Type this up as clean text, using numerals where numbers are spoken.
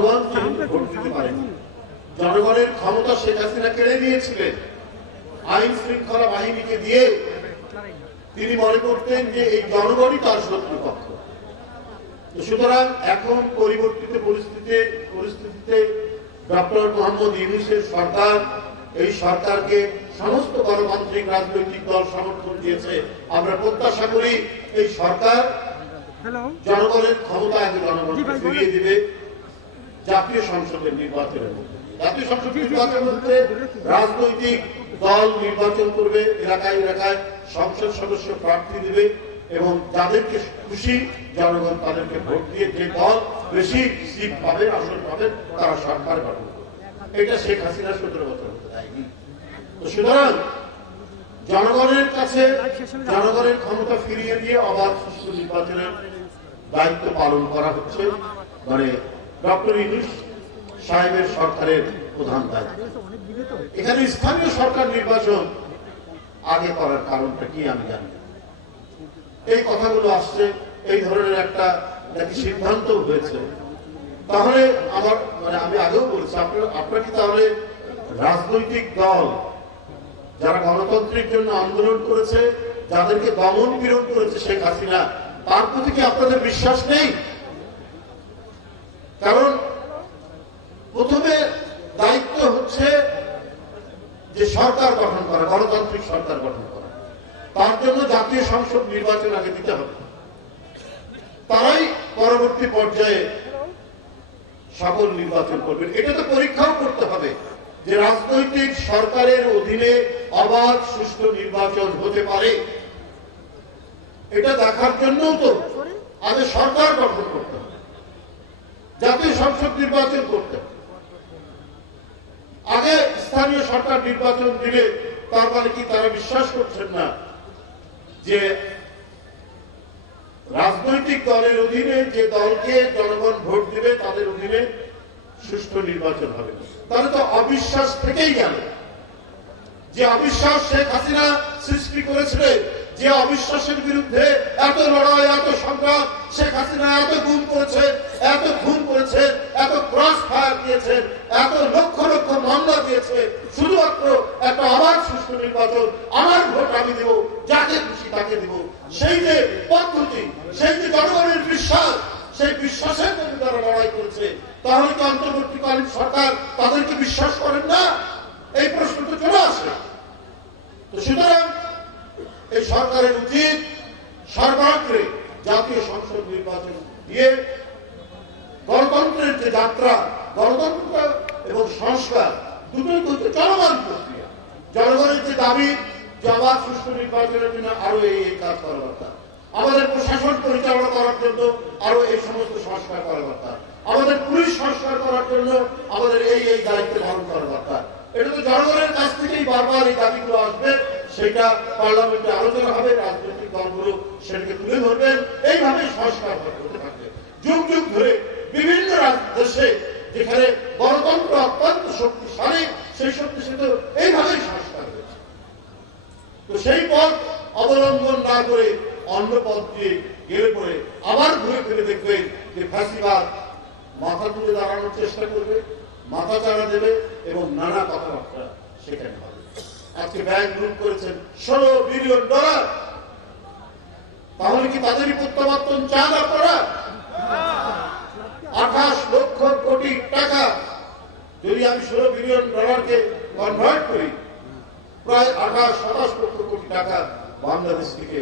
জনগণ ভোট দিতে পারেনি। জনগণের ক্ষমতা শেখ হাসিনা কেড়ে নিয়েছিলেন আইন শৃঙ্খলা বাহিনীকে দিয়ে। তিনি মনে করতেন যে এই জনগণই তার শত্রুপক্ষ। সুতরাং এখন পরিবর্তিত পরিস্থিতিতে ডক্টর মোহাম্মদ ইউনূসের সরকার, এই সরকারকে সমস্ত গণতান্ত্রিক রাজনৈতিক দল সমর্থন দিয়েছে। আমরা প্রত্যাশা করি এই সরকার জনগণের ক্ষমতা আগে জনগণকে ফিরিয়ে দিবে জাতীয় সংসদের নির্বাচনের মধ্যে। জাতীয় সংসদ নির্বাচনের মধ্যে রাজনৈতিক দল নির্বাচন করবে, এলাকায় এলাকায় সংসদ সদস্য প্রার্থী দিবে এবং যাদেরকে খুশি জনগণ তাদেরকে ভোট দিয়ে যে দল বেশি সিট পাবে, আসন পাবে, তারা সরকার গঠন করবে। এটা শেখ হাসিনা 17 বছর হতে দেয়নি। সুতরাং জনগণের কাছে জনগণের ক্ষমতা ফিরিয়ে দিয়ে অবাধ সুষ্ঠু নির্বাচনের দায়িত্ব পালন করা হচ্ছে, মানে ডক্টর ইউনূস সাহেবের সরকারের প্রধান দায়িত্ব। এখানে স্থানীয় সরকার নির্বাচন আগে করার কারণটা কি আমি জানি। এই কথাগুলো আসছে, এই ধরনের একটা নাকি সিদ্ধান্ত হয়েছে। তাহলে আমার আমি আগেও বলছি, আপনারা কি তাহলে রাজনৈতিক দল যারা গণতন্ত্রের জন্য আন্দোলন করেছে, যাদেরকে দমন পীড়ন করেছে শেখ হাসিনা, তার প্রতি কি আপনাদের বিশ্বাস নেই? কারণ প্রথমে দায়িত্ব হচ্ছে যে সরকার গঠন করা, গণতান্ত্রিক সরকার গঠন করা। তার জন্য জাতীয় সংসদ নির্বাচন আগে দিতে হবে। তারাই পরবর্তী পর্যায়ে সকল নির্বাচন করবেন। এটা তো পরীক্ষাও করতে হবে যে রাজনৈতিক সরকারের অধীনে অবাধ সুষ্ঠু নির্বাচন হতে পারে। এটা দেখার জন্যও তো আগে সরকার গঠন করতে হবে, জাতীয় সংসদ নির্বাচন করতে হবে। আগে স্থানীয় সরকার নির্বাচন দিলে তার মানে কি তারা বিশ্বাস করছেন না যে রাজনৈতিক দলের অধীনে যে দলকে জনগণ ভোট দিবে তাদের অধীনে সুষ্ঠু নির্বাচন হবে? তাহলে তো অবিশ্বাস থেকেই গেল। যে অবিশ্বাস শেখ হাসিনা সৃষ্টি করেছিলেন, যে অবিশ্বাসের বিরুদ্ধে এত লড়াই, এত সংগ্রাম, শেখ হাসিনা এত গুম করেছে, এত খুন করেছে, এত ক্রস ফায়ার দিয়েছে, এত লক্ষ লক্ষ মামলা দিয়েছে, শুধুমাত্র একটা অবাধ সুষ্ঠু নির্বাচন, আমার ভোট আমি দেব, যাকে খুশি তাকে দেব, সেই যে পদ্ধতি, সেই যে জনগণের বিশ্বাস, সেই বিশ্বাসের জন্য তারা লড়াই করেছে। তাহলে কি অন্তর্বর্তীকালীন সরকার তাদেরকে বিশ্বাস করেন না? এই প্রশ্ন তো চলে আসে। তো সুতরাং এই সরকারের উচিত সর্বাগ্রে জাতীয় সংসদ নির্বাচন দিয়ে গণতন্ত্রের যে যাত্রা, গণতন্ত্র এবং সংস্কার দুটোই কিন্তু চলমান প্রক্রিয়া। জনগণের যে দাবি অবাধ সুষ্ঠু নির্বাচনের জন্য আরো এই কাজ করা দরকার, আমাদের প্রশাসন পরিচালনা করার জন্য আরো এই সমস্ত সংস্কার করা দরকার, আমাদের পুলিশ সংস্কার করার জন্য আমাদের এই দায়িত্ব পালন করা দরকার। এটা তো জনগণের কাছ থেকেই বারবার এই দাবিগুলো আসবে, সেটা পার্লামেন্টে আলোচনা হবে, রাজনৈতিক দলগুলো সেটাকে তুলে ধরবেন, এইভাবে সংস্কার হতে থাকবে। যুগ যুগ ধরে বিভিন্ন দেশে যেখানে গণতন্ত্র অত্যন্ত শক্তিশালী, সেই শক্তিশালী এইভাবেই সংস্কার হয়েছে। তো সেই পথ অবলম্বন না করে অন্য পথ দিয়ে গেলে পরে আবার ঘুরে ফিরে দেখবেন যে ফ্যাসিবাদ মাথা তুলে দাঁড়ানোর চেষ্টা করবে, মাথা চাড়া দেবে এবং নানা কথাবার্তা সেখানে হবে। আজকে ব্যাংক লুট করেছেন $16 বিলিয়ন। তাহলে কি তাদেরই প্রত্যাবর্তন চান আপনারা? 28 লক্ষ কোটি টাকা যদি আমি $16 বিলিয়ন কে কনভার্ট করি, প্রায় 28-27 লক্ষ কোটি টাকা বাংলাদেশ থেকে